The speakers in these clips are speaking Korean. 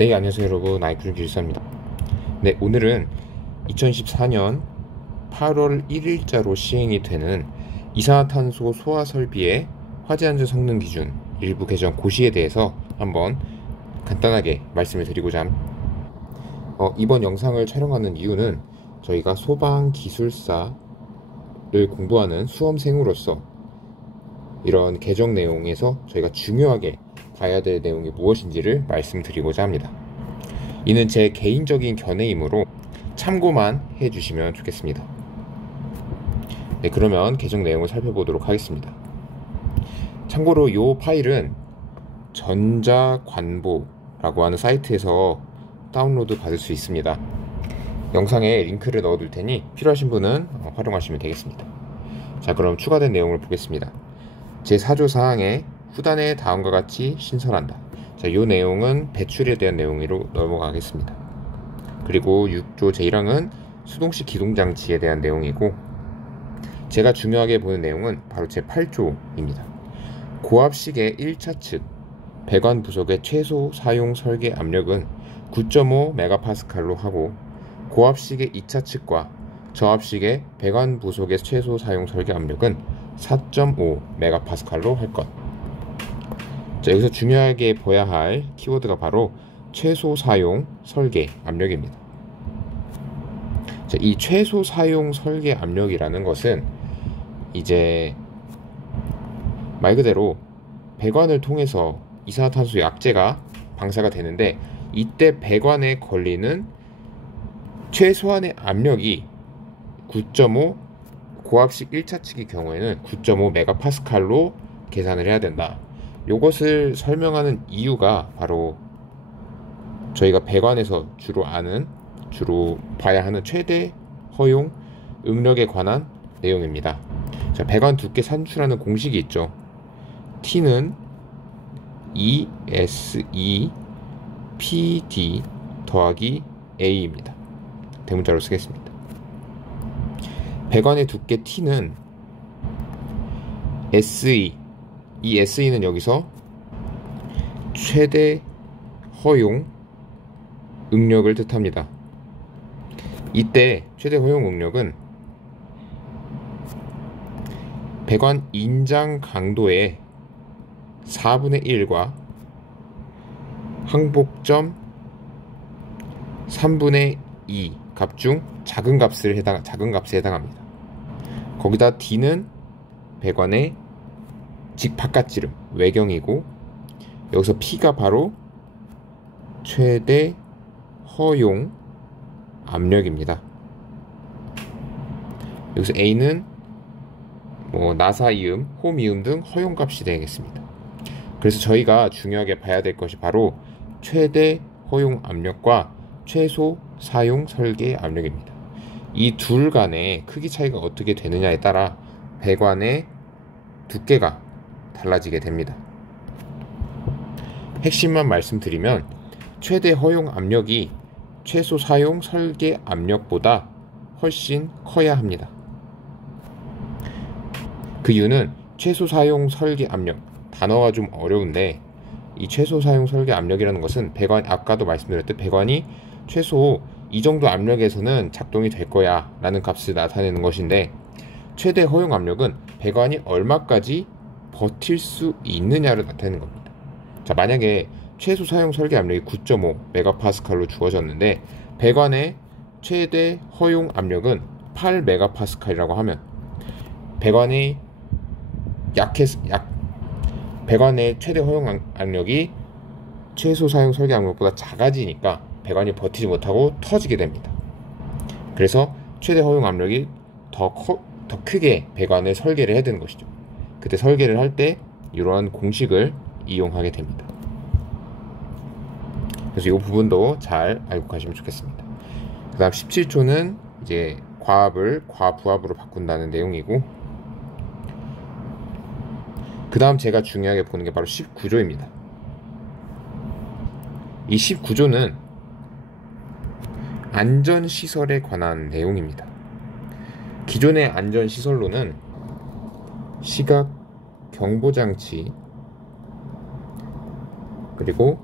네, 안녕하세요 여러분. 아이크림 기술사입니다. 네, 오늘은 2014년 8월 1일자로 시행이 되는 이산화탄소 소화 설비의 화재안전 성능 기준 일부 개정 고시에 대해서 한번 간단하게 말씀을 드리고자 합니다. 이번 영상을 촬영하는 이유는 저희가 소방기술사를 공부하는 수험생으로서 이런 개정 내용에서 저희가 중요하게 봐야 될 내용이 무엇인지를 말씀드리고자 합니다. 이는 제 개인적인 견해이므로 참고만 해주시면 좋겠습니다. 네, 그러면 개정 내용을 살펴보도록 하겠습니다. 참고로 이 파일은 전자관보라고 하는 사이트에서 다운로드 받을 수 있습니다. 영상에 링크를 넣어둘 테니 필요하신 분은 활용하시면 되겠습니다. 자, 그럼 추가된 내용을 보겠습니다. 제4조 사항에 후단에 다음과 같이 신설한다. 자, 이 내용은 배출에 대한 내용으로 넘어가겠습니다. 그리고 6조 제1항은 수동식 기동장치에 대한 내용이고, 제가 중요하게 보는 내용은 바로 제8조입니다. 고압식의 1차 측 배관 부속의 최소 사용 설계 압력은 9.5MPa로 하고, 고압식의 2차 측과 저압식의 배관 부속의 최소 사용 설계 압력은 4.5MPa로 할 것. 자, 여기서 중요하게 봐야 할 키워드가 바로 최소 사용 설계 압력입니다. 자, 이 최소 사용 설계 압력이라는 것은 이제 말 그대로 배관을 통해서 이산화탄소 약재가 방사가 되는데, 이때 배관에 걸리는 최소한의 압력이 9.5, 고압식 1차 측의 경우에는 9.5MPa로 계산을 해야 된다. 이것을 설명하는 이유가 바로 저희가 배관에서 주로 봐야 하는 최대 허용 응력에 관한 내용입니다. 자, 배관 두께 산출하는 공식이 있죠. T는 ESE PD 더하기 A입니다. 대문자로 쓰겠습니다. 배관의 두께 T는 SE, 이 SE는 여기서 최대 허용 응력을 뜻합니다. 이때 최대 허용 응력은 배관 인장 강도의 4분의 1과 항복점 3분의 2 값 중 작은 값에 해당합니다. 거기다 D는 배관의 직 바깥지름 외경이고, 여기서 P가 바로 최대 허용 압력입니다. 여기서 A는 나사 이음, 홈 이음 등 허용값이 되겠습니다. 그래서 저희가 중요하게 봐야 될 것이 바로 최대 허용 압력과 최소 사용 설계 압력입니다. 이 둘 간의 크기 차이가 어떻게 되느냐에 따라 배관의 두께가 달라지게 됩니다. 핵심만 말씀드리면 최대 허용 압력이 최소 사용 설계 압력보다 훨씬 커야 합니다. 그 이유는 최소 사용 설계 압력, 단어가 좀 어려운데, 이 최소 사용 설계 압력이라는 것은 아까도 말씀드렸듯 배관이 최소 이 정도 압력에서는 작동이 될 거야 라는 값을 나타내는 것인데, 최대 허용 압력은 배관이 얼마까지 버틸 수 있느냐를 나타내는 겁니다. 자, 만약에 최소 사용 설계 압력이 9.5MPa로 주어졌는데 배관의 최대 허용 압력은 8MPa이라고 하면 배관의 최대 허용 압력이 최소 사용 설계 압력보다 작아지니까 배관이 버티지 못하고 터지게 됩니다. 그래서 최대 허용 압력이 더 크게 배관을 설계를 해야 되는 것이죠. 그때 설계를 할 때 이러한 공식을 이용하게 됩니다. 그래서 이 부분도 잘 알고 가시면 좋겠습니다. 그 다음 17조는 이제 과압을 과부압으로 바꾼다는 내용이고, 그 다음 제가 중요하게 보는 게 바로 19조입니다. 이 19조는 안전시설에 관한 내용입니다. 기존의 안전시설로는 시각 경보장치, 그리고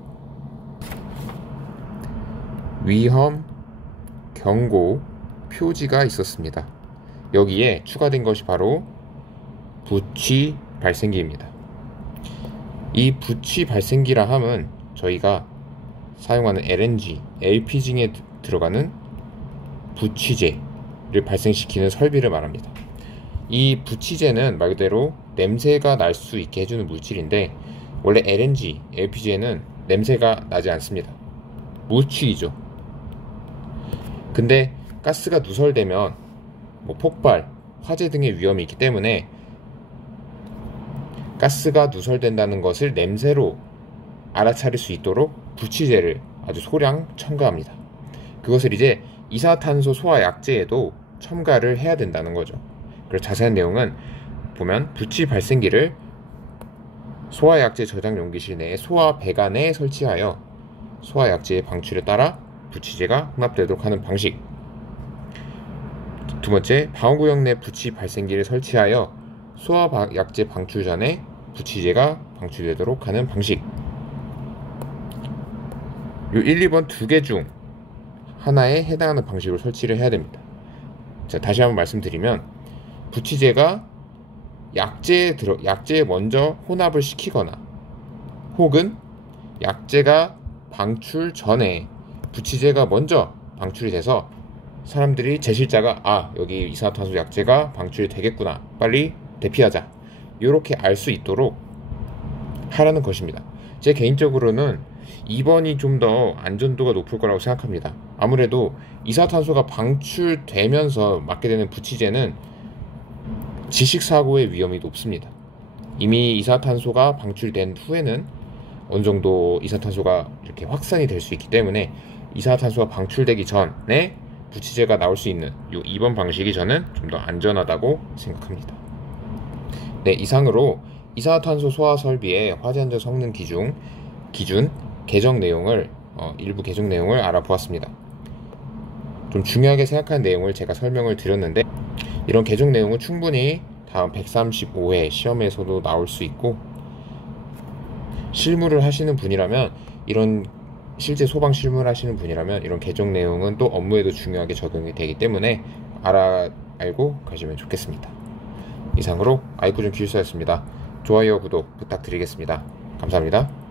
위험 경고 표지가 있었습니다. 여기에 추가된 것이 바로 부취 발생기입니다. 이 부취 발생기라 함은 저희가 사용하는 LNG, LPG에 들어가는 부취제를 발생시키는 설비를 말합니다. 이 부취제는 말 그대로 냄새가 날 수 있게 해주는 물질인데, 원래 LNG, LPG에는 냄새가 나지 않습니다. 무취이죠. 근데 가스가 누설되면 폭발, 화재 등의 위험이 있기 때문에 가스가 누설된다는 것을 냄새로 알아차릴 수 있도록 부취제를 아주 소량 첨가합니다. 그것을 이제 이산화탄소 소화 약제에도 첨가를 해야 된다는 거죠. 그래서 자세한 내용은 보면 부취 발생기를 소화약제 저장 용기실 내에 소화 배관에 설치하여 소화약제의 방출에 따라 부취제가 혼합되도록 하는 방식. 두 번째, 방호구역 내 부취 발생기를 설치하여 소화약제 방출 전에 부취제가 방출되도록 하는 방식. 요 1, 2번 두 개 중 하나에 해당하는 방식으로 설치를 해야 됩니다. 자, 다시 한번 말씀드리면, 부취제가 약제에 먼저 혼합을 시키거나, 혹은 약제가 방출 전에 부취제가 먼저 방출이 돼서 사람들이, 제실자가 여기 이산화탄소 약제가 방출이 되겠구나, 빨리 대피하자, 이렇게 알 수 있도록 하라는 것입니다. 제 개인적으로는 2번이 좀 더 안전도가 높을 거라고 생각합니다. 아무래도 이산화탄소가 방출되면서 맞게 되는 부취제는 지식사고의 위험이 높습니다. 이미 이산화탄소가 방출된 후에는 어느 정도 이산화탄소가 이렇게 확산이 될 수 있기 때문에 이산화탄소가 방출되기 전에 부취제가 나올 수 있는 이 2번 방식이 저는 좀 더 안전하다고 생각합니다. 네, 이상으로 이산화탄소 소화 설비의 화재 안전 성능 기준 개정 내용을 일부 개정 내용을 알아보았습니다. 좀 중요하게 생각하는 내용을 제가 설명을 드렸는데, 이런 개정 내용은 충분히 다음 135회 시험에서도 나올 수 있고, 실무를 하시는 분이라면, 실제 소방 실무를 하시는 분이라면 이런 개정 내용은 또 업무에도 중요하게 적용이 되기 때문에 알고 가시면 좋겠습니다. 이상으로 아이쿠전 기술사였습니다. 좋아요, 구독 부탁드리겠습니다. 감사합니다.